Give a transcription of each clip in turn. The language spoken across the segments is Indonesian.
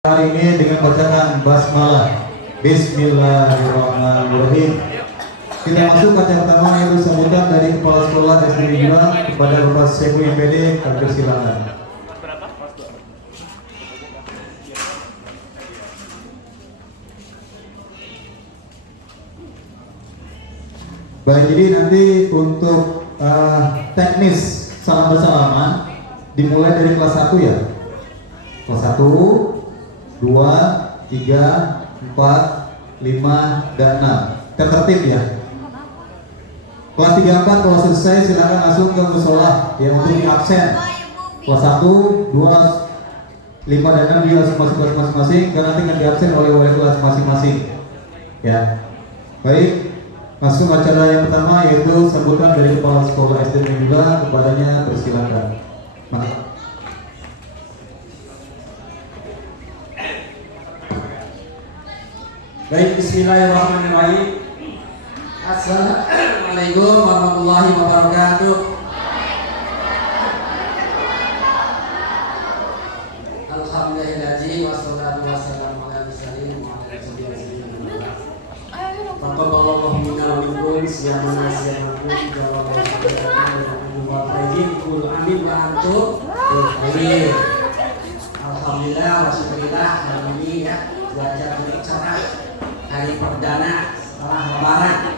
Hari ini dengan bacaan basmalah. Bismillahirrahmanirrahim. Kita masuk pada pertama yaitu sambutan dari Kepala Sekolah SD 2 kepada Bapak Sebu IPD. Kami persilakan. Baik, jadi nanti untuk teknis salam bersalaman dimulai dari kelas 1 ya. Kelas 1, 2, 3, 4, 5, dan 6 tertertib ya. Kelas 3, 4 kalau selesai silakan langsung ke musola yang untuk di absen. Kelas 1, 2, 5, dan 6 dia langsung masuk kelas masing-masing dan nanti akan di absen oleh wali kelas masing-masing ya. Baik, langsung acara yang pertama yaitu sambutan dari Kepala Sekolah SD 2 kepadanya, persilakan. Maka baik, bismillahirrahmanirrahim. Assalamualaikum warahmatullahi wabarakatuh. Alhamdulillahi wassalatu wassalamu ala mursalin wa ala alihi wa sahbihi. Taqabbalallahu minna wa minkum siyamana siyamakum amin wa antum. Alhamdulillah wa syukurillah, hari ini ya belajar berbicara hari perdana setelah lebaran.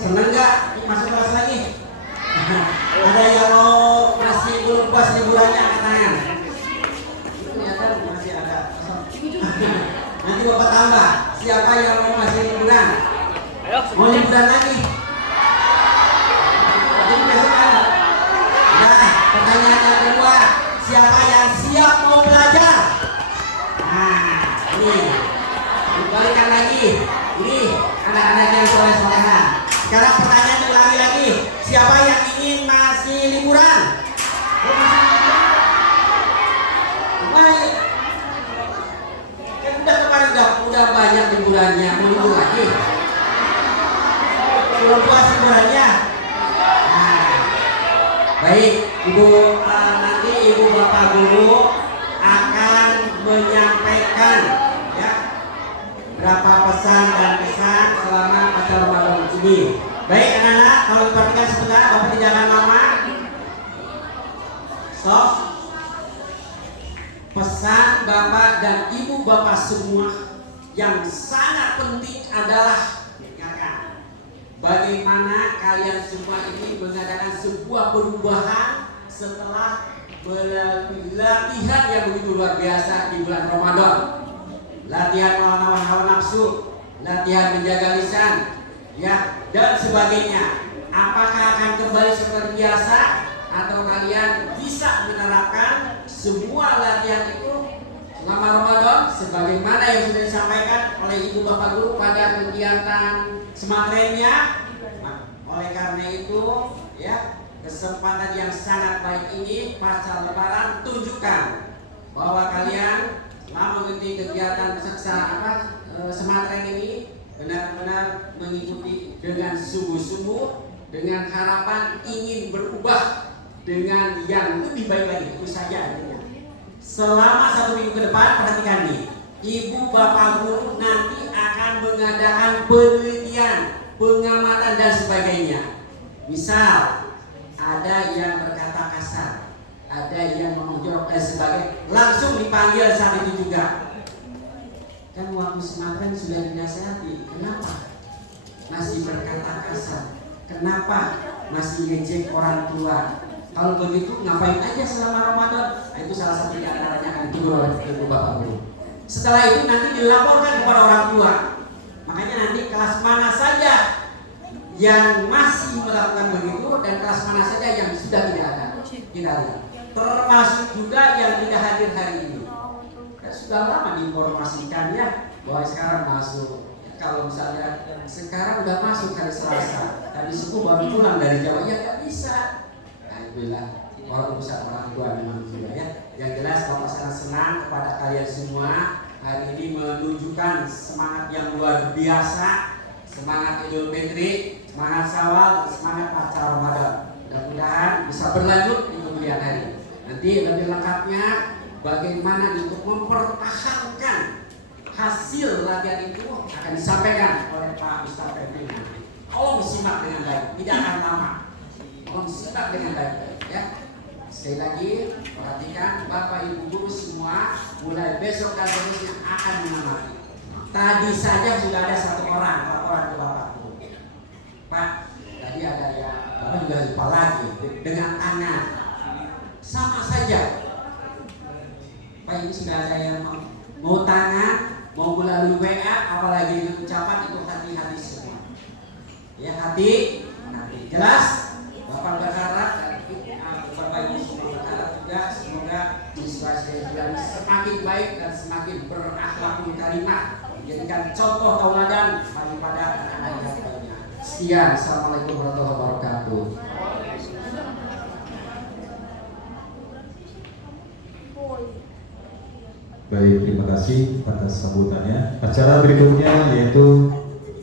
Seneng gak masuk kelas lagi? Ada yang mau masih belum puas liburannya, angkat tangan. Ternyata masih ada. Nanti bapak tambah. Siapa yang mau masih liburan? Mau liburan lagi? Jadi besok kan? Nah, pertanyaan yang kedua, siapa yang siap mau belajar? Nah, ini dibalikan lagi. Ini anak-anak yang soleh-solehan. Sekarang pertanyaan diulangi lagi. Siapa yang ingin masih liburan? Baik. Kan udah kemarin udah banyak liburannya. Mau libur lagi? Belum puas liburannya? Nah, baik. Nanti ibu bapak guru akan menyampaikan ya berapa pesan dan kesan selama masa Ramadan ini. Baik anak-anak, kalau diperhatikan sebentar, bapak tidak akan lama. Stop. Pesan bapak dan ibu bapak semua yang sangat penting adalah bagaimana kalian semua ini mengadakan sebuah perubahan setelah melalui latihan yang begitu luar biasa di bulan Ramadan. Latihan melawan hawa nafsu, latihan menjaga lisan, ya, dan sebagainya. Apakah akan kembali seperti biasa atau kalian bisa menerapkan semua latihan itu selama Ramadan sebagaimana yang sudah disampaikan oleh ibu bapak guru pada kegiatan sematrennya? Oleh karena itu, ya, kesempatan yang sangat baik ini pasca lebaran tunjukkan bahwa kalian selama mengikuti kegiatan sematren ini benar-benar mengikuti dengan sungguh-sungguh dengan harapan ingin berubah dengan yang lebih baik lagi. Itu saja artinya. Selama 1 minggu ke depan, perhatikan nih, ibu bapak guru nanti akan mengadakan penelitian, pengamatan dan sebagainya. Misal ada yang berkata kasar, ada yang menjorok dan sebagainya, langsung dipanggil saat itu juga. Kan waktu sematren sudah dinasihati, kenapa masih berkata kasar? Kenapa masih ngejek orang tua? Kalau begitu ngapain aja selama Ramadan? Nah, itu salah satu di antaranya akan ditegur oleh ibu bapak guru. Setelah itu nanti dilaporkan kepada orang tua. Makanya nanti kelas mana saja yang masih melakukan begitu dan kelas mana saja yang sudah tidak ada. Kita lihat. Termasuk juga yang tidak hadir hari ini. Kan sudah lama diinformasikan ya bahwa sekarang masuk. Kalau misalnya sekarang udah masuk hari Selasa, tadi subuh baru pulang dari Jawa, ya nggak bisa. Alhamdulillah, orang besar orang tua memang juga ya. Yang jelas Bapak sangat senang kepada kalian semua hari ini menunjukkan semangat yang luar biasa, semangat Idul Fitri, semangat Syawal, semangat pasca Ramadan. Mudah-mudahan bisa berlanjut di kemudian hari. Nanti lebih lengkapnya bagaimana untuk mempertahankan hasil latihan itu akan disampaikan oleh Pak Ustaz Febri. Tolong simak dengan baik, tidak akan lama. Tolong simak dengan baik, ya. Sekali lagi perhatikan, Bapak Ibu guru semua mulai besok dan seterusnya akan mengamati. Tadi saja sudah ada satu orang laporan ke Bapak Guru. Pak, tadi ada ya, Bapak juga lupa lagi dengan tangan. Sama saja. Pak ini sudah ada yang mau tangan, mau melalui WA, apalagi dengan ucapan itu hati-hati semua. Ya hati. Jelas? Bapak berharap Bapak Ibu semua berharap juga semoga siswa saya semakin baik dan semakin berakhlakul karimah, menjadikan contoh tauladan daripada anak-anak yang lainnya. Sekian, assalamualaikum warahmatullahi wabarakatuh. Baik, terima kasih atas sambutannya. Acara berikutnya yaitu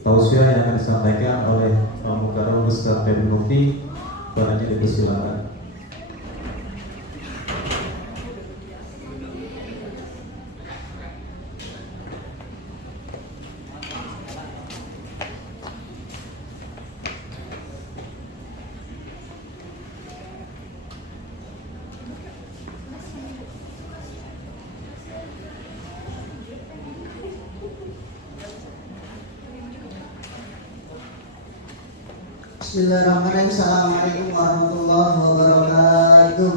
tausiah yang akan disampaikan oleh Pak Mukarram Ustaz Febri Mufti. Para jemaah silakan. Bismillahirrahmanirrahim. Assalamualaikum warahmatullahi wabarakatuh.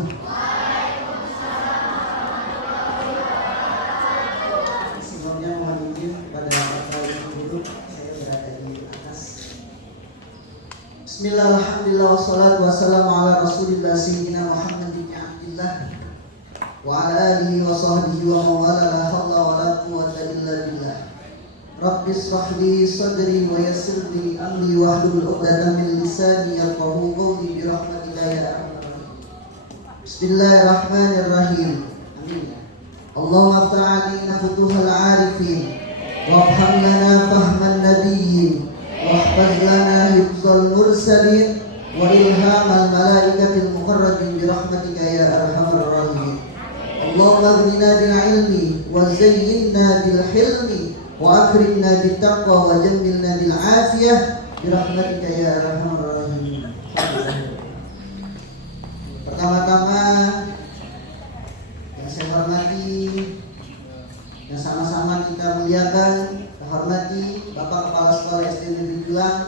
Sebelumnya mohon izin pada Bapak Ibu guru, saya berada di atas. Bismillah, alhamdulillah, wassalatu wassalamu ala rasulillah sayyidina Muhammadin abdillah wa ala alihi wa sahbihi wa mawala la hawla wa la quwwata illa billah. Rabbi shrah li sadri wa yassir li amri wahlul 'uqdatam min lisani yafqahu qawli bi rahmatika ya arhamar rahimin. Bismillahirrahmanirrahim. Amin. Allahumma ta'alina futuhal 'arifin wafham lana fahman nabiyyin wahfaz lana hifzal mursalin wa ilhamal malaikatil muqarrabin bi rahmatika ya arhamar rahimin. Allahumma aghnina bil ilmi wa zayyinna bil hilmi wa akrimna bit taqwa wa jammilna bil afiyah bi rahmatika ya arhamar rahimin. Pertama-tama yang saya hormati, yang sama-sama kita muliakan, saya hormati Bapak Kepala Sekolah SD Negeri Julang,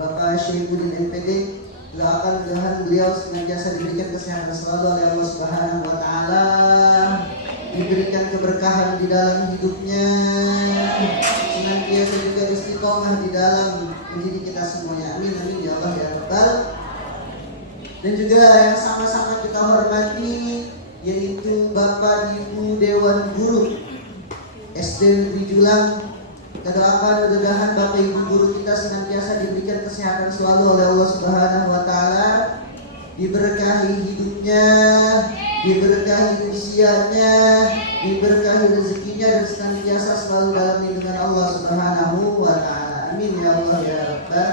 Bapak Syaifuddin MPD. Doakan mudah-mudahan beliau senantiasa diberikan kesehatan selalu oleh Allah Subhanahu wa taala, diberikan keberkahan di dalam hidupnya, senantiasa juga istiqomah di dalam mendidik kita semuanya. Amin amin ya Allah ya Rabbal. Dan juga yang sama-sama kita hormati yaitu Bapak Ibu Dewan Guru SD Negeri Julang. Kita doakan mudah-mudahan Bapak Ibu guru kita senantiasa diberikan kesehatan selalu oleh Allah Subhanahu wa taala, diberkahi hidupnya, diberkahi usianya, diberkahi rezekinya dan senantiasa selalu dalam lindungan Allah Subhanahu wa taala. Amin ya Allah ya Rabbal.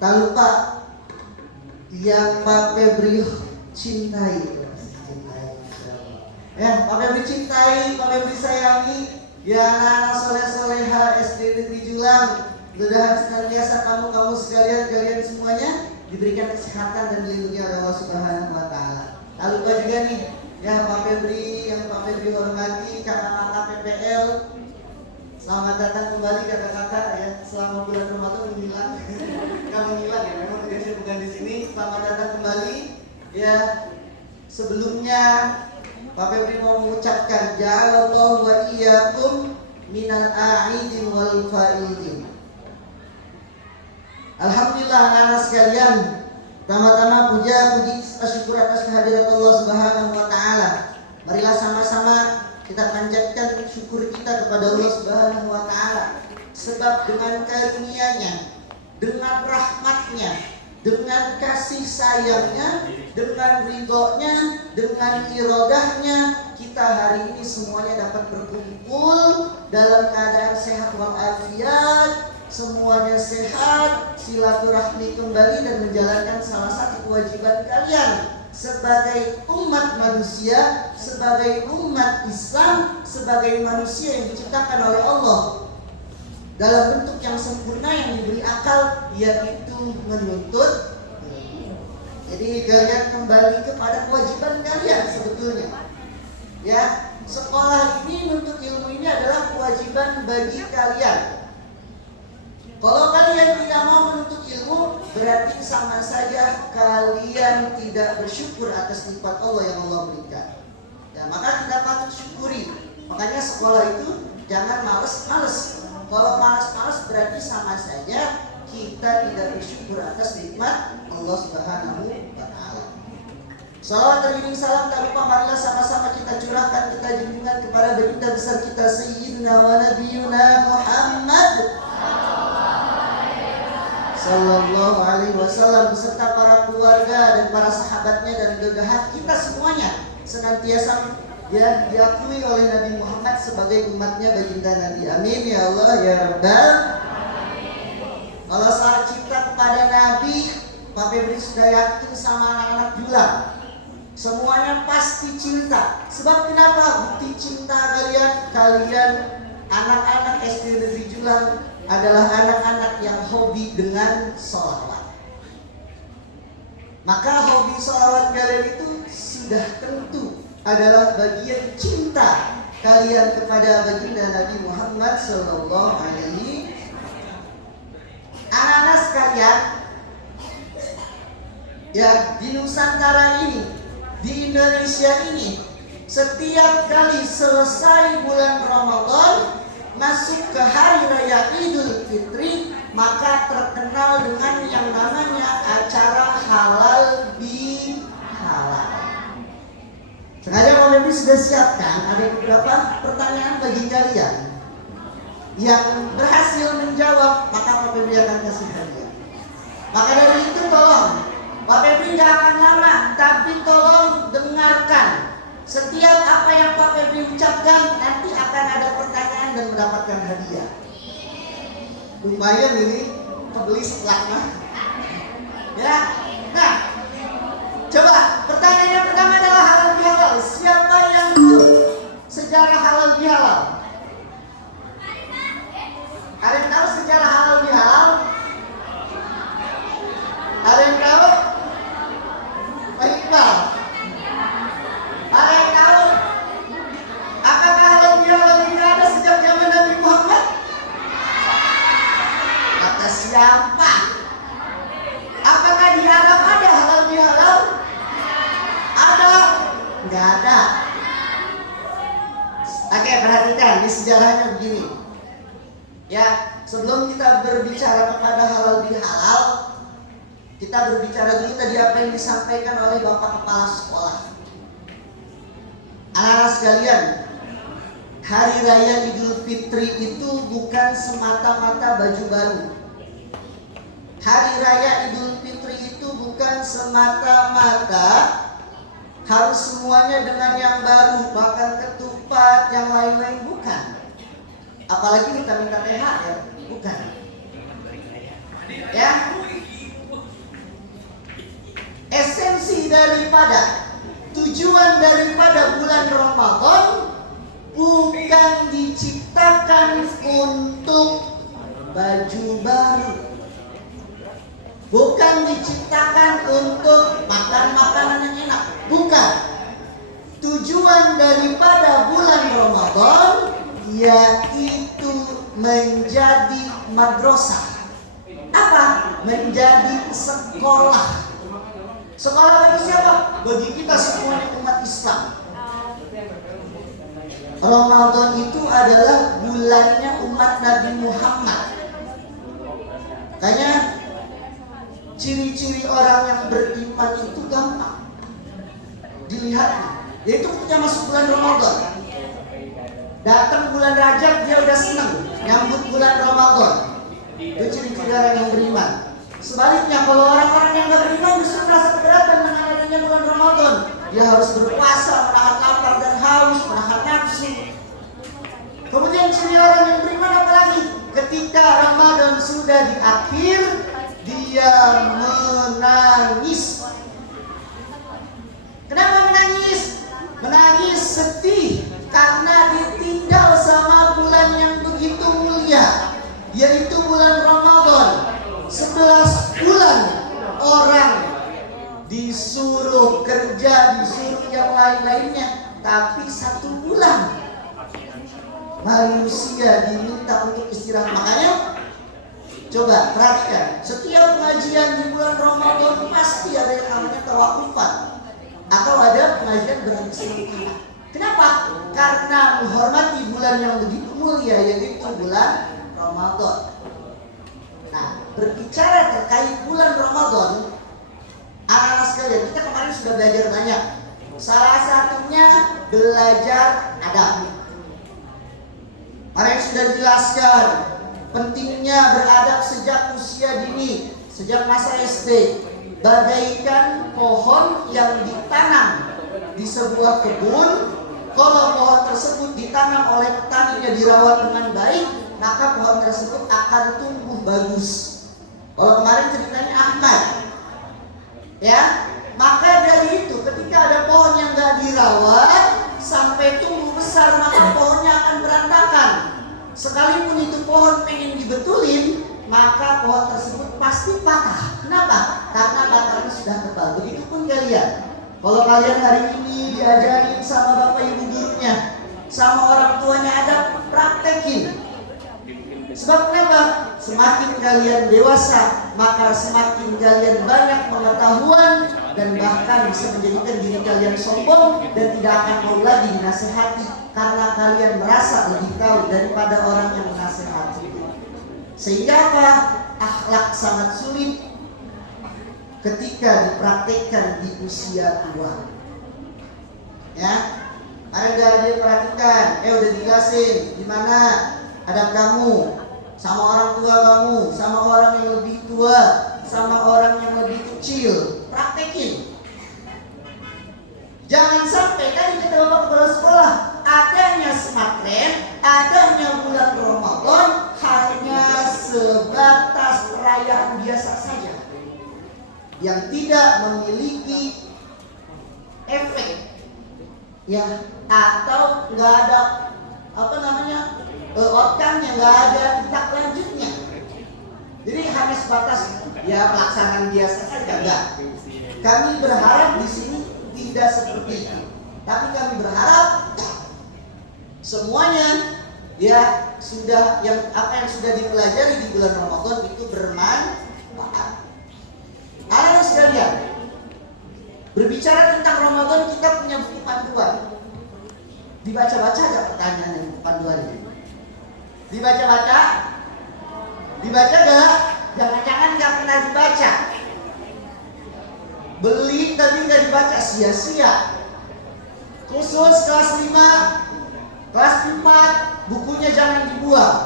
Tak lupa yang Pak Febri cintai. Ya, Pak Febri cintai, Pak Febri sayangi, ya anak-anak soleh-soleha SD Negeri Julang. Mudah-mudahan senantiasa kamu sekalian, kalian semuanya diberikan kesehatan dan dilindungi oleh Allah Subhanahu wa taala. Tak lupa juga nih, ya Pak Febri, yang Pak Febri hormati, kakak-kakak PPL. Selamat datang kembali kakak-kakak ya. Selama bulan Ramadan menghilang. Kamu hilang ya, memang tidak bukan di sini. Selamat datang kembali. Ya, sebelumnya Pak Febri mau mengucapkan ja'alallahu wa iyyakum minal a'idin wal fa'idin. Alhamdulillah anak-anak sekalian, pertama-tama puja puji syukur atas kehadiran Allah Subhanahu wa taala. Marilah sama-sama kita panjatkan syukur kita kepada Allah Subhanahu wa taala, sebab dengan karunia-Nya, dengan rahmat-Nya, dengan kasih sayangnya, dengan ridhonya, dengan irodahnya, kita hari ini semuanya dapat berkumpul dalam keadaan sehat walafiat, semuanya sehat, silaturahmi kembali dan menjalankan salah satu kewajiban kalian sebagai umat manusia, sebagai umat Islam, sebagai manusia yang diciptakan oleh Allah dalam bentuk yang sempurna, yang diberi akal, yaitu menuntut. Jadi kalian kembali kepada kewajiban kalian sebetulnya. Ya, sekolah ini, menuntut ilmu ini adalah kewajiban bagi kalian. Kalau kalian tidak mau menuntut ilmu, berarti sama saja kalian tidak bersyukur atas nikmat Allah yang Allah berikan. Ya, maka kita patut syukuri. Makanya sekolah itu jangan males-males. Kalau males-males berarti sama saja kita tidak bersyukur atas nikmat Allah Subhanahu wa Ta'ala. Salawat teriring salam tak lupa marilah sama-sama kita curahkan, kita junjungan kepada baginda besar kita Sayyidina wa Nabiyuna Muhammad Sallallahu alaihi wasallam beserta para keluarga dan para sahabatnya, dan mudah-mudahan kita semuanya senantiasa ya diakui oleh Nabi Muhammad sebagai umatnya baginda Nabi. Amin ya Allah ya Rabbal. Kalau soal cinta kepada Nabi, Pak Febri sudah yakin sama anak-anak Julang, semuanya pasti cinta. Sebab kenapa? Bukti cinta kalian anak-anak SD Negeri Julang adalah anak-anak yang hobi dengan sholawat. Maka hobi sholawat kalian itu sudah tentu adalah bagian cinta kalian kepada baginda Nabi Muhammad Sallallahu Alaihi. Anak-anak sekalian, ya di Nusantara ini, di Indonesia ini, setiap kali selesai bulan Ramadan masuk ke hari raya Idul Fitri, maka terkenal dengan yang namanya acara halal bihalal. Sengaja Pak Febri sudah siapkan ada beberapa pertanyaan bagi kalian. Yang berhasil menjawab, maka Pak Febri akan kasih hadiah. Maka dari itu tolong, Pak Febri gak akan lama, tapi tolong dengarkan. Setiap apa yang Pak Febri ucapkan, nanti akan ada pertanyaan dan mendapatkan hadiah. Lumayan ini, kebeli setelahnya. Ya, nah, coba pertanyaan yang pertama adalah halal bihalal. Siapa yang tahu sejarah halal bihalal? Ada yang tahu sejarah halal bihalal? Ada yang tahu? Pak Iqbal. Ada yang tahu? Apakah halal bihalal ini ada sejak zaman Nabi Muhammad? Kata siapa? Apakah di Arab ada halal bihalal? Ada? Enggak ada. Oke, perhatikan, di sejarahnya begini. Ya, sebelum kita berbicara kepada halal bihalal, kita berbicara dulu tadi apa yang disampaikan oleh Bapak Kepala Sekolah. Anak-anak sekalian, Hari Raya Idul Fitri itu bukan semata-mata baju baru. Hari Raya Idul Fitri itu bukan semata-mata harus semuanya dengan yang baru, makan ketupat, yang lain-lain, bukan. Apalagi minta-minta THR, bukan. Ya, esensi daripada, tujuan daripada bulan Ramadan bukan diciptakan untuk baju baru, bukan diciptakan untuk makan makanan yang enak, bukan. Tujuan daripada bulan Ramadan yaitu menjadi madrasah. Apa? Menjadi sekolah. Sekolah bagi siapa? Bagi kita semuanya umat Islam. Ramadan itu adalah bulannya umat Nabi Muhammad. Makanya ciri-ciri orang yang beriman itu gampang dilihat, yaitu ketika masuk bulan Ramadan. Datang bulan Rajab dia udah senang nyambut bulan Ramadan. Itu ciri-ciri orang yang beriman. Sebaliknya kalau orang-orang yang gak beriman justru merasa keberatan dengan adanya bulan Ramadan. Dia harus berpuasa, menahan lapar dan haus, menahan nafsu. Kemudian ciri orang yang beriman apalagi? Ketika Ramadan sudah di akhir, dia menangis. menangis sedih karena ditinggal sama bulan yang begitu mulia, yaitu bulan Ramadan. 11 bulan orang disuruh kerja, disuruh yang lain-lainnya, tapi 1 bulan manusia diminta untuk istirahat. Makanya coba perhatikan, setiap pengajian di bulan Ramadan pasti ada yang namanya tawakufan atau ada pengajian berhenti sementara. Kenapa? Karena menghormati bulan yang begitu mulia, yaitu bulan Ramadan. Nah, berbicara terkait bulan Ramadan, anak-anak sekalian, kita kemarin sudah belajar banyak. Salah satunya belajar adab. Kemarin sudah dijelaskan pentingnya beradab sejak usia dini, sejak masa SD. Bagaikan pohon yang ditanam di sebuah kebun, kalau pohon tersebut ditanam oleh petaninya, dirawat dengan baik, maka pohon tersebut akan tumbuh bagus. Kalau kemarin ceritanya Ahmad, ya, maka dari itu ketika ada pohon yang gak dirawat sampai tumbuh besar, maka pohonnya akan berantakan. Sekalipun itu pohon pengen dibetulin, maka pohon tersebut pasti patah. Kenapa? Karena batangnya sudah tebal. Begitupun kalian. Kalau kalian hari ini diajarin sama bapak ibu gurunya, sama orang tuanya, ada praktekin. Sebab kenapa? Semakin kalian dewasa, maka semakin kalian banyak pengetahuan dan bahkan bisa menjadikan diri kalian sombong dan tidak akan mau lagi dinasehati karena kalian merasa lebih tahu daripada orang yang menasehati. Sehingga apa? Akhlak sangat sulit ketika dipraktekkan di usia tua. Ya, ada dia perhatikan, udah dijelasin gimana adab kamu sama orang tua kamu, sama orang yang lebih tua, sama orang yang lebih kecil. Praktekin. Jangan sampai tadi kata bapak kepala sekolah, adanya smartren, adanya bulan Ramadan hanya sebatas perayaan biasa saja yang tidak memiliki efek, ya, atau nggak ada outcome yang nggak ada tindak lanjutnya. Jadi hanya sebatas ya pelaksanaan biasa saja, enggak. Kami berharap di sini tidak seperti itu. Tapi kami berharap semuanya ya sudah apa yang sudah dipelajari di bulan Ramadan itu bermanfaat. Anak-anak sekalian, berbicara tentang Ramadan kita punya buku panduan. Dibaca-baca ada pertanyaan yang panduannya. Dibaca-baca? Dibaca gak? Jangan-jangan gak pernah dibaca. Beli tapi gak dibaca, sia-sia. Khusus kelas 5, kelas 4, bukunya jangan dibuang.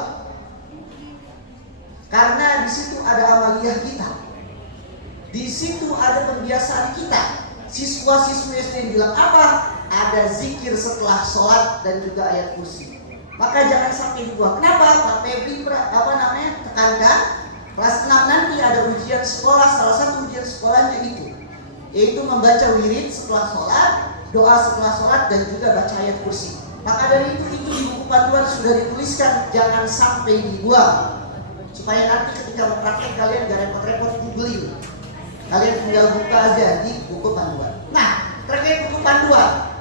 Karena di situ ada amaliyah kita. Di situ ada pembiasaan kita. Siswa-siswi SD yang bilang apa? Ada zikir setelah sholat dan juga ayat kursi. Maka jangan sampai dibuang. Kenapa? Pak Febri tekankan kelas 6 nanti ada ujian sekolah. Salah satu ujian sekolahnya itu, yaitu membaca wirid setelah sholat, doa setelah sholat, dan juga baca ayat kursi. Maka dari itu di buku panduan sudah dituliskan jangan sampai dibuang, supaya nanti ketika mempraktek kalian gak repot-repot googling. Kalian tinggal buka aja di buku panduan. Nah, terkait buku panduan,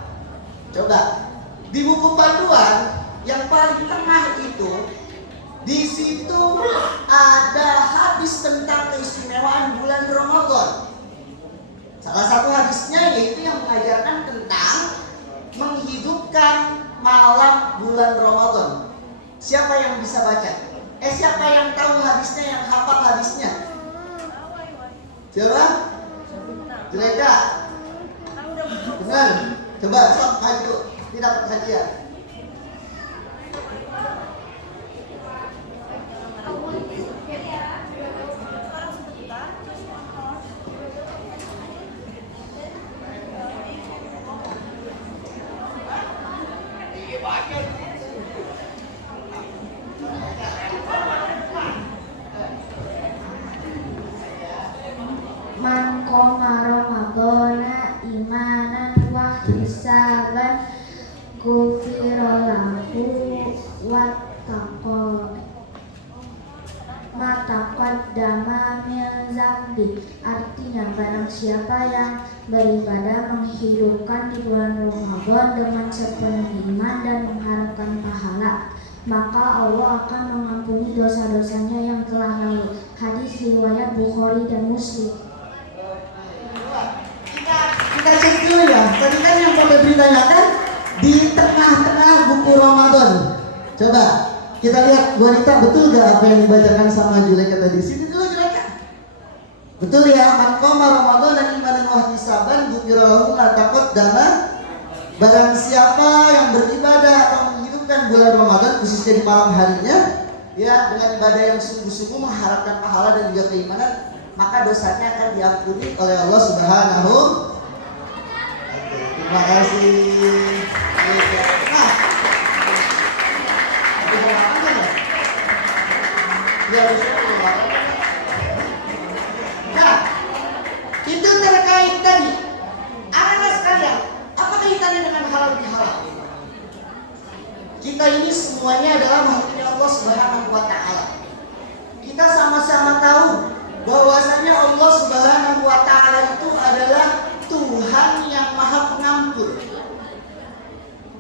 coba di buku panduan yang paling tengah itu, di situ ada hadis tentang keistimewaan bulan Ramadan. Salah satu hadisnya yaitu yang mengajarkan tentang menghidupkan malam bulan Ramadan. Siapa yang bisa baca? Siapa yang tahu hadisnya, yang hafal hadisnya? Coba? Jeleka? Benar? Coba sok maju, tidak hadiah. Man qoma Ramadhana imanan wa hisaban Barang siapa yang beribadah menghidupkan di bulan Ramadan dengan sepenuh iman dan mengharapkan pahala, maka Allah akan mengampuni dosa-dosanya yang telah lalu. Hadis riwayat Bukhari dan Muslim. Kita cek dulu ya. Tadi kan yang boleh beritakan di tengah-tengah buku Ramadan. Coba kita lihat wanita, betul gak apa yang dibacakan sama Juleka tadi? Sini dulu Juleka. Betul ya, man qoma Ramadan dan imanan wa ihtisaban ghufira lahu ma taqaddama. Barang siapa yang beribadah atau menghidupkan bulan Ramadan khususnya di malam harinya, ya dengan ibadah yang sungguh-sungguh mengharapkan pahala dan juga keimanan, maka dosanya akan diampuni oleh Allah Subhanahu. Oke, terima kasih. Nah, ada jawaban kan ya? Ya, nah, itu terkait tadi. Anak-anak sekalian, apa kaitannya dengan halal bihalal? Kita ini semuanya adalah makhluknya Allah Subhanahu wa Ta'ala. Kita sama-sama tahu bahwasanya Allah Subhanahu wa Ta'ala itu adalah Tuhan yang Maha Pengampun.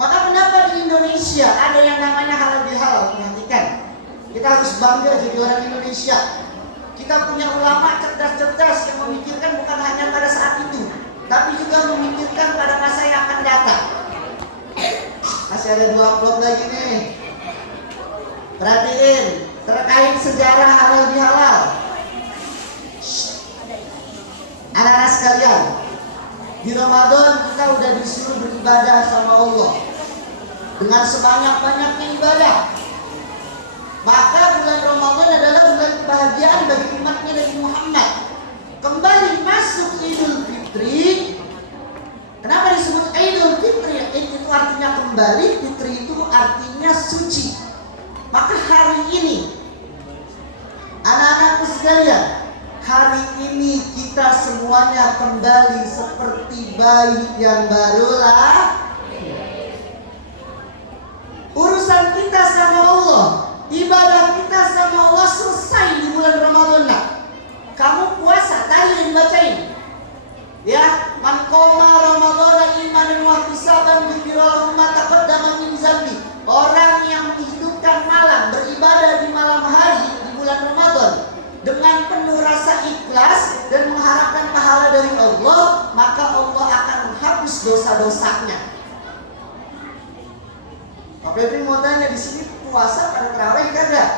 Maka kenapa di Indonesia ada yang namanya halal bihalal? Perhatikan, kita harus bangga jadi orang Indonesia. Kita punya ulama cerdas-cerdas yang memikirkan bukan hanya pada saat itu, tapi juga memikirkan pada masa yang akan datang. Masih ada 2 amplop lagi nih. Perhatiin terkait sejarah halal bihalal. Anak-anak sekalian, di Ramadan kita udah disuruh beribadah sama Allah dengan sebanyak-banyaknya ibadah. Maka bulan Ramadan adalah bulan kebahagiaan bagi umatnya Nabi Muhammad. Kembali masuk Idul Fitri. Kenapa disebut Idul Fitri? Itu artinya kembali, Fitri itu artinya suci. Maka hari ini, anak-anakku sekalian, hari ini kita semuanya kembali seperti bayi yang baru lahir. Urusan kita sama Allah, ibadah kita sama Allah selesai di bulan Ramadan. Kamu puasa, tadi yang dibacain. Ya, man qoma Ramadan imanan wa ihtisaban ghufira lahu ma taqaddama min dzambi. Orang yang menghidupkan malam, beribadah di malam hari di bulan Ramadan dengan penuh rasa ikhlas dan mengharapkan pahala dari Allah, maka Allah akan menghapus dosa-dosanya. Pak Febri mau tanya, di sini puasa pada tarawih kagak?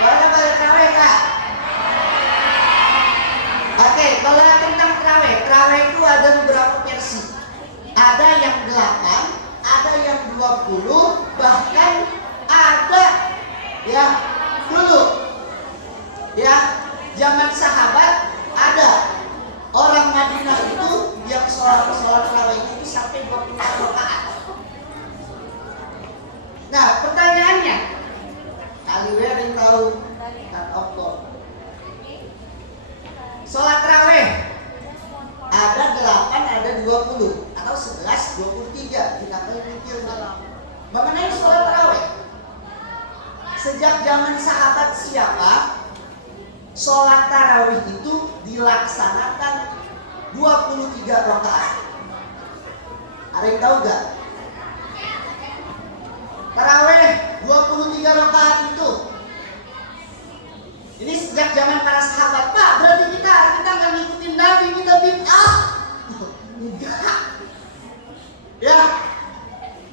Pada tarawih kak? Oke, kalau tentang tarawih itu ada beberapa versi. Ada yang 8, ada yang 20, bahkan ada ya dulu ya zaman sahabat ada orang Madinah itu yang sholat tarawih itu sampai 20 rakaat. Nah, pertanyaannya, kali ada yang tahu kan Allah? Sholat tarawih ada 8, ada 20 atau 11, 23. Kita boleh mikir malam. Mengenai sholat tarawih, sejak zaman sahabat siapa sholat tarawih itu dilaksanakan 23 rakaat? Ada yang tahu gak? Tarawih 23 rakaat itu. Ini sejak zaman para sahabat. Pak, berarti kita nggak ngikutin Nabi, kita bid'ah? Enggak. Ya,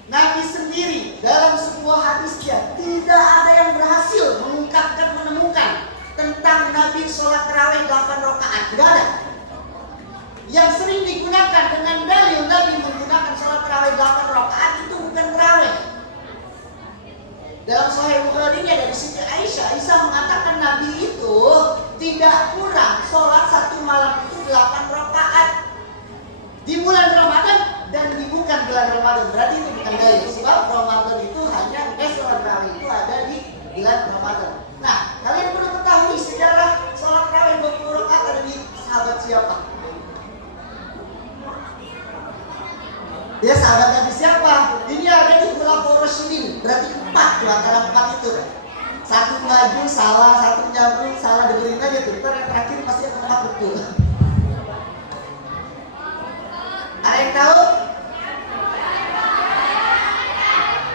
Nabi sendiri dalam sebuah hadisnya tidak ada yang berhasil menemukan tentang Nabi sholat tarawih 8 rakaat. Tidak ada. Yang sering digunakan dengan dalil Nabi menggunakan sholat tarawih 8 rakaat itu bukan tarawih. Dalam Sahih Bukhari ini ada di sini Aisyah mengatakan Nabi itu tidak kurang sholat satu malam itu 8 rakaat di bulan Ramadan dan di bukan bulan Ramadan. Berarti itu bukan dalil, sebab Ramadan itu hanya sholat tarawih itu ada di bulan Ramadan. Nah, kalian perlu ketahui sejarah sholat tarawih 20 rakaat ada di sahabat siapa? Ya, sahabat Nabi siapa? Ini ada di Khulafaur Rasyidin. Berarti 4 tuh, antara 4 itu. Satu maju salah, satu nyambung salah, dengerin aja tuh. Ntar yang terakhir pasti yang keempat betul. Ada yang tahu?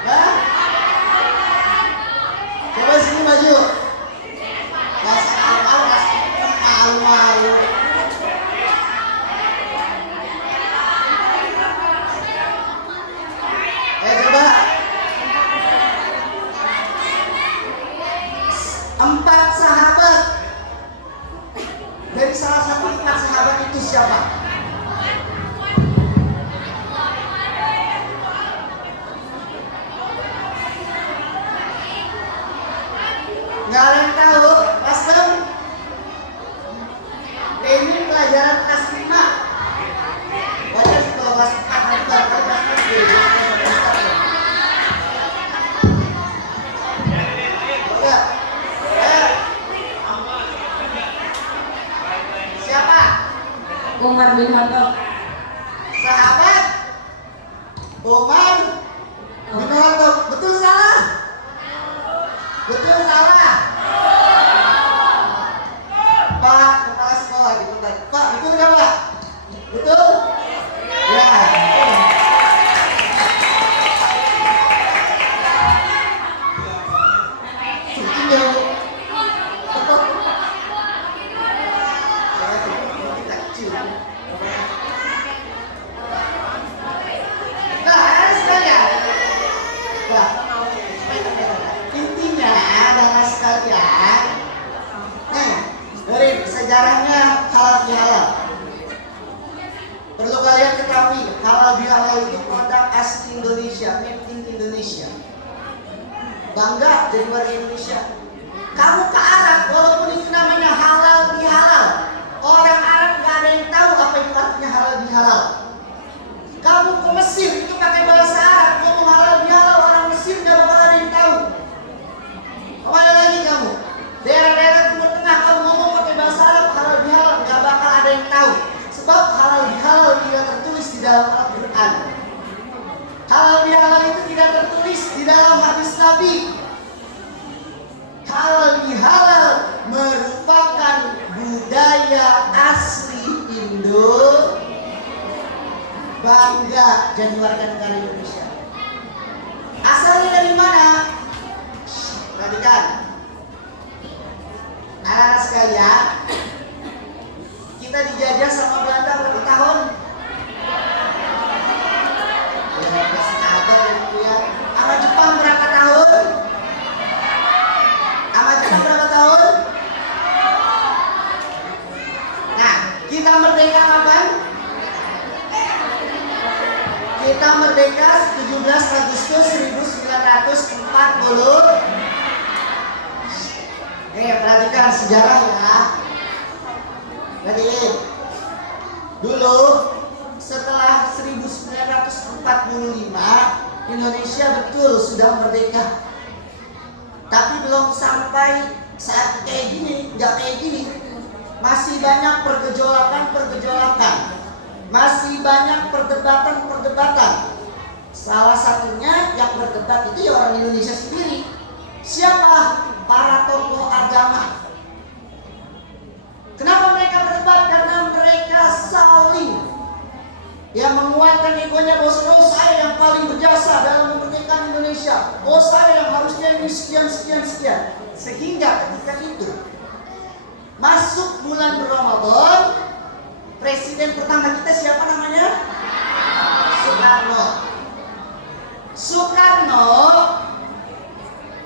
Hah? Coba sini maju. Malu. Coba. 4 sahabat. Dari salah satu 4 sahabat itu siapa? Nggak ada yang tahu, custom. Ini pelajaran kelas 5. Wajar sih kalau kelas 4 nanti baru kelas 6. Siapa? Umar bin Khattab. Sahabat Umar bin Khattab. Betul salah? Betul salah? Pak kepala sekolah gitu kan. Pak betul nggak Pak? Betul? Ya. Sedikit ya Bu. Intinya adalah sekalian, dari sejarahnya halal bihalal. Perlu kalian ketahui, halal bihalal itu produk asli Indonesia, made in Indonesia. Bangga jadi warga Indonesia. Kamu ke Arab, walaupun itu namanya halal bihalal, orang Arab gak ada yang tahu apa itu artinya halal bihalal. Kamu ke Mesir itu pakai bahasa Arab, ngomong halal bihalal, orang Mesir gak bakal ada yang tahu. Kemana lagi kamu? Daerah-daerah Timur Tengah kamu ngomong pakai bahasa Arab halal bihalal, gak bakal ada yang tahu. Sebab halal bihalal tidak tertulis di dalam Al-Quran. Halal bihalal itu tidak tertulis di dalam hadis Nabi. Halal bihalal merupakan budaya asli Indo. Bangga jadi warga negara Indonesia. Asalnya dari mana? Perhatikan, anak-anak sekalian, kita dijajah sama Belanda berapa tahun? Ya, sahabat ya. Sama Jepang berapa tahun? Sama Jepang berapa tahun? Nah, kita merdeka kapan? Kita merdeka 17 Agustus 1940. Perhatikan sejarah ya. Jadi dulu setelah 1945 Indonesia betul sudah merdeka. Tapi belum sampai saat kayak gini, nggak kayak gini. Masih banyak pergejolakan. Masih banyak perdebatan. Salah satunya yang berdebat itu ya orang Indonesia sendiri. Siapa? Para tokoh agama. Kenapa mereka berdebat? Karena mereka saling menguatkan egonya bahwa saya yang paling berjasa dalam memerdekakan Indonesia. Saya yang harusnya ini sekian. Sehingga ketika itu masuk bulan Ramadan, presiden pertama kita siapa namanya? Soekarno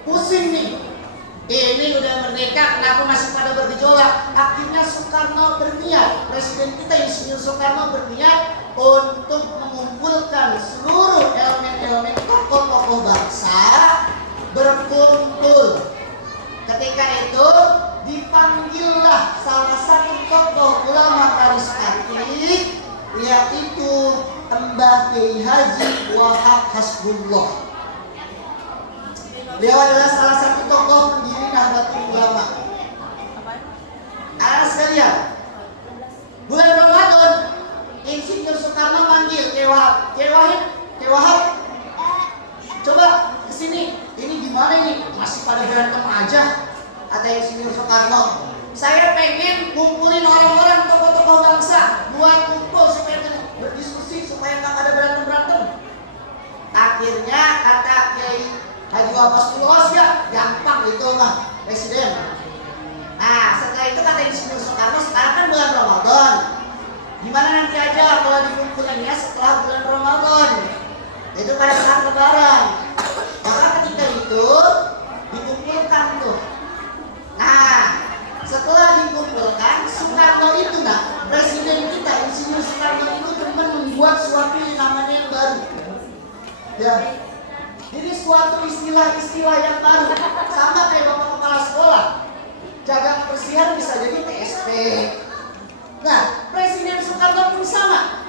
pusing nih. Ini udah merdeka, kenapa masih pada bergejolak? Akhirnya Soekarno berniat, presiden kita Insinyur Soekarno berniat untuk mengumpulkan seluruh elemen-elemen tokoh-tokoh bangsa berkumpul. Ketika itu dipanggillah salah satu tokoh ulama karismatik, yaitu Mbah Kiai Haji Wahab Hasbullah. Beliau adalah salah satu tokoh pendiri Nahdlatul Ulama. Anak sekalian, bulan Ramadan, Insinyur Soekarno panggil Kiai Wahab, coba kesini. Ini gimana ini? Masih pada berantem aja, kata Insinyur Soekarno. Saya pengen ngumpulin orang-orang tokoh-tokoh bangsa buat kumpul supaya berdiskusi supaya nggak ada berantem-berantem. Akhirnya kata Kiai Haji Wapas Ulos, ya gampang itu mah presiden. Nah setelah itu kata Insinyur Soekarno, sekarang kan bulan Ramadan, gimana nanti aja kalau dikumpulinnya setelah bulan Ramadan, itu pada saat Lebaran. Maka ketika itu dikumpulkan tuh. Nah setelah dikumpulkan, Soekarno itu presiden kita Insinyur Soekarno itu cuma membuat suatu yang namanya yang baru. Ya, jadi suatu istilah-istilah yang baru, sama kayak bapak kepala sekolah. Jaga kebersihan bisa jadi TSP. Nah, Presiden Soekarno pun sama.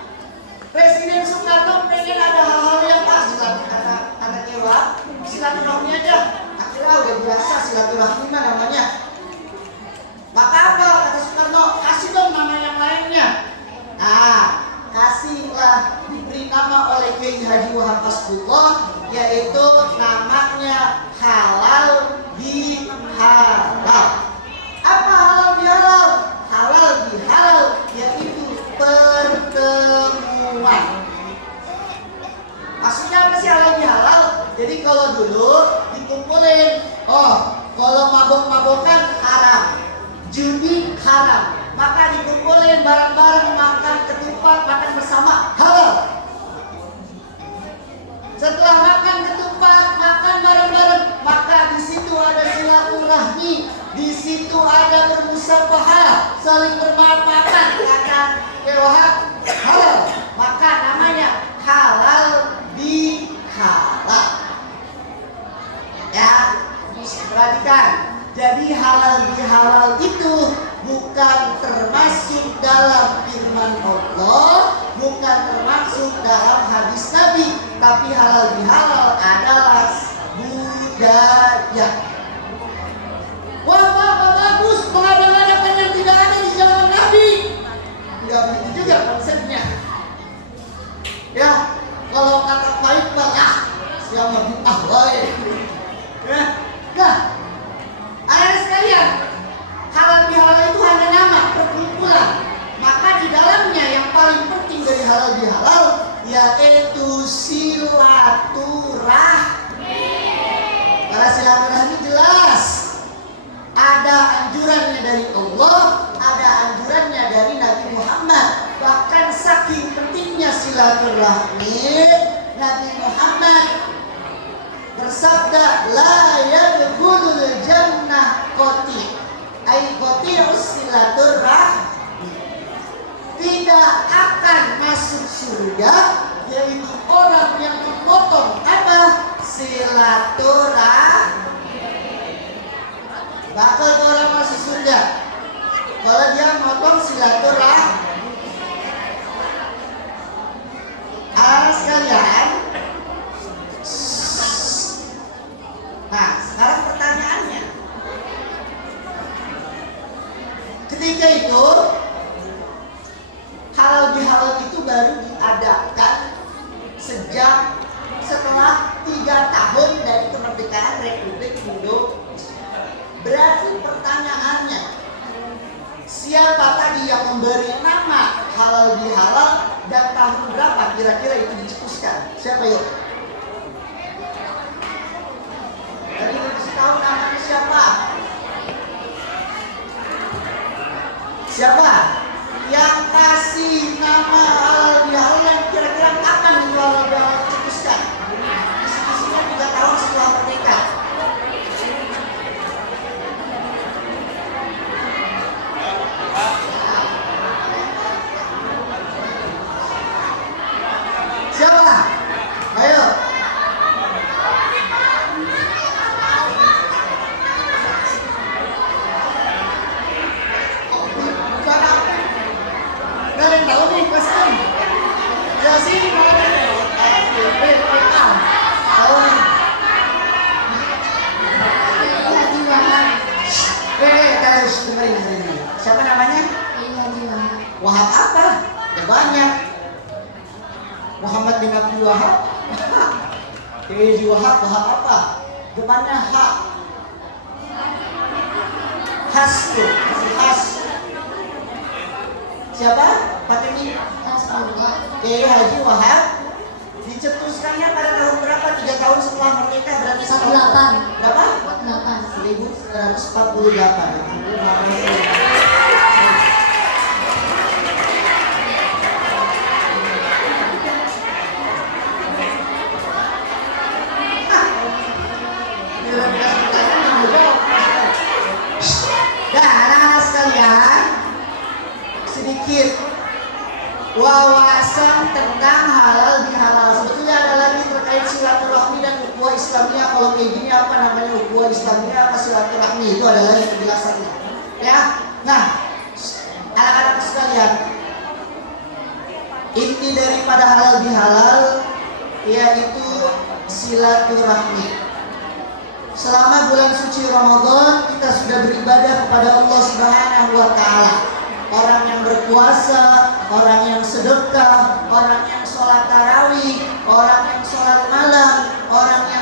Presiden Soekarno pengen ada hal-hal yang kata Dewa, silaturahmi aja. Akhirnya udah biasa silaturahmi mah namanya. Maka apa kata Soekarno? Kasih dong nama yang lainnya. Nah, kasihlah diberi nama oleh Kiai Haji Wahab Hasbullah, yaitu namanya halal bihalal. Apa halal bihalal? Halal bihalal yaitu pertemuan. Maksudnya apa sih halal bihalal? Jadi kalau dulu dikumpulin, kalau mabok-mabokan haram, judi haram, maka dikumpulin bareng-bareng makan ketupat, makan bersama halal. Setelah makan ketupat, makan bareng-bareng, maka di situ ada silaturahmi, di situ ada bermusyawarah, saling bermanfaat, kata Wahab halal. Maka namanya halal bihalal. Ya, perhatikan. Jadi halal bihalal itu bukan termasuk dalam firman Allah, bukan termasuk dalam hadis Nabi, tapi halal bihalal adalah budaya. Wah, bagus, mengadakan yang tidak ada di zaman Nabi. Tidak begitu juga konsepnya. Ya, kalau kata baik lah, siapa bid'ah wae. Ya, nah. Ayah sekalian, halal bihalal itu hanya nama, perkumpulan. Maka di dalamnya yang paling penting dari halal bihalal yaitu silaturahmi. Para silaturahmi jelas. Ada anjurannya dari Allah, ada anjurannya dari Nabi Muhammad. Bahkan saking pentingnya silaturahmi, Nabi Muhammad bersabda, la yadkhulul jannah qati, ai qati'us silaturahmi, tidak akan masuk surga yaitu orang yang memotong apa? Silaturahmi. Bakal itu orang masuk surga kalau dia motong silaturahmi. Sekalian. Nah, sekarang pertanyaannya, ketika itu halal bihalal itu baru diadakan sejak setelah 3 tahun dari kemerdekaan Republik Indonesia. Berarti pertanyaannya, siapa tadi yang memberi nama halal bihalal dan tahun berapa kira-kira itu dicetuskan? Siapa yuk? Tadi kasih tahu namanya siapa? Siapa? Yang kasih nama halal bihalal yang kira-kira kapan itu halal bihalal dicetuskan? Diskusinya 3 tahun setelah merdeka. Siapa? Ayo. Gak ada yang tahu nih, pesan. Ya sini malah ada. Tahu nih. Haji Wahab. Harus dengerin. Siapa namanya? Haji Wahab. Wahab apa? Ya banyak. Muhammad bin Abdul Wahab. Haji Wahab, Wahab apa? Depannya H. Has tuh, Has. Siapa? Pakai ini. Kiai Haji Wahab. Dicetuskannya pada tahun berapa? 3 tahun setelah merdeka, berarti 48. berapa? 1948. Nah, anak-anak sekalian, sedikit wawasan tentang halal bihalal. Sebetulnya ada lagi terkait silaturahmi dan ukhuwah Islamiyah. Kalau kayak gini apa namanya ukhuwah Islamiyah apa silaturahmi, itu ada lagi penjelasannya. Ya, nah, anak-anak sekalian, inti daripada halal bihalal yaitu silaturahmi. Selama bulan suci Ramadan kita sudah beribadah kepada Allah Subhanahu wa taala. Orang yang berpuasa, orang yang sedekah, orang yang sholat tarawih, orang yang sholat malam, orang yang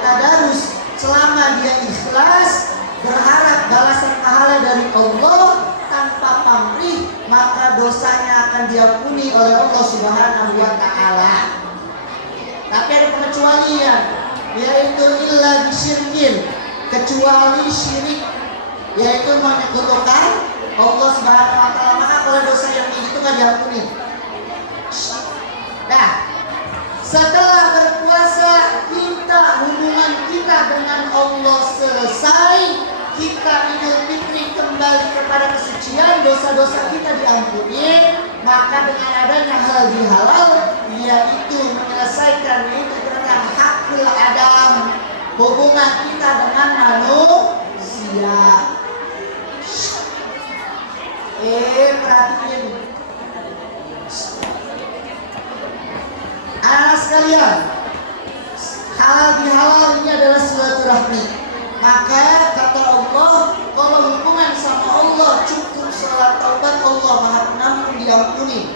tadarus, selama dia ikhlas berharap balasan pahala dari Allah tanpa pamrih, maka dosanya akan diampuni oleh Allah Subhanahu wa taala. Tapi ada pengecualian, yaitu illa bisyirkin, kecuali syirik, yaitu menyekutukan Allah Subhanahu wa taala. Maka kalau dosa yang itu nggak diampuni. Nah, setelah berpuasa hubungan kita dengan Allah selesai, kita Idul Fitri kembali kepada kesucian, dosa-dosa kita diampuni, maka dengan adanya halal bihalal yaitu menyelesaikan itu tentang hakul adam, hubungan kita dengan manusia. Perhatiin anak sekalian, halal bihalal ini adalah silaturahmi. Maka kata Allah, kalau hubungan sama Allah cukup salat taubat, Allah Maha Pengampun diampuni.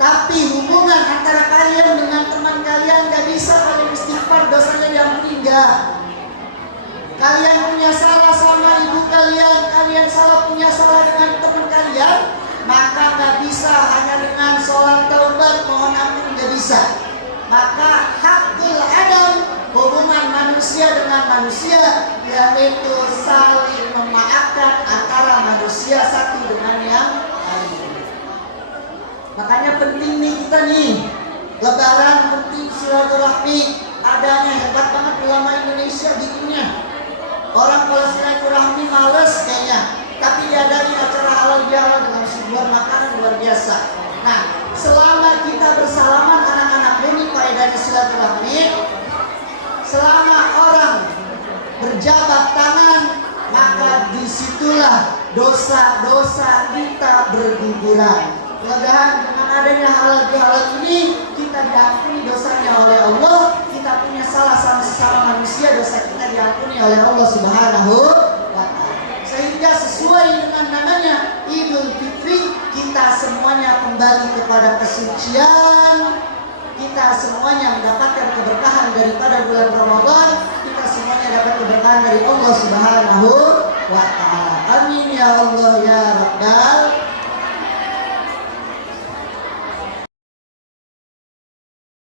Tapi hubungan antara kalian dengan teman kalian gak bisa kalian istighfar dosanya diampuni, enggak. Kalian punya salah sama ibu kalian, kalian punya salah dengan teman kalian, maka gak bisa hanya dengan sholat taubat mohon ampun, gak bisa. Maka hakul adam, hubungan manusia dengan manusia, yaitu saling memaafkan antara manusia satu dengan yang lain. Makanya penting nih kita nih, Lebaran penting silaturahmi adanya. Hebat banget ulama Indonesia bikinnya. Orang kalau silaturahmi males kayaknya, tapi diadain acara halal bihalal dengan sebuah makanan luar biasa. Nah, selama kita bersalaman anak-anak ini faedahnya silaturahmi. Selama orang berjabat tangan, maka disitulah dosa-dosa kita berguguran. Mudah-mudahan dengan adanya halal bihalal ini kita diampuni dosanya oleh Allah. Kita punya salah sama sesama manusia, dosa kita diampuni oleh Allah Subhanahu wa taala. Sehingga sesuai dengan namanya Idul Fitri, kita semuanya kembali kepada kesucian. Kita semuanya mendapatkan keberkahan daripada bulan Ramadan. Kita semuanya dapat keberkahan dari Allah Subhanahu wa taala. Amin ya Allah ya Rabbal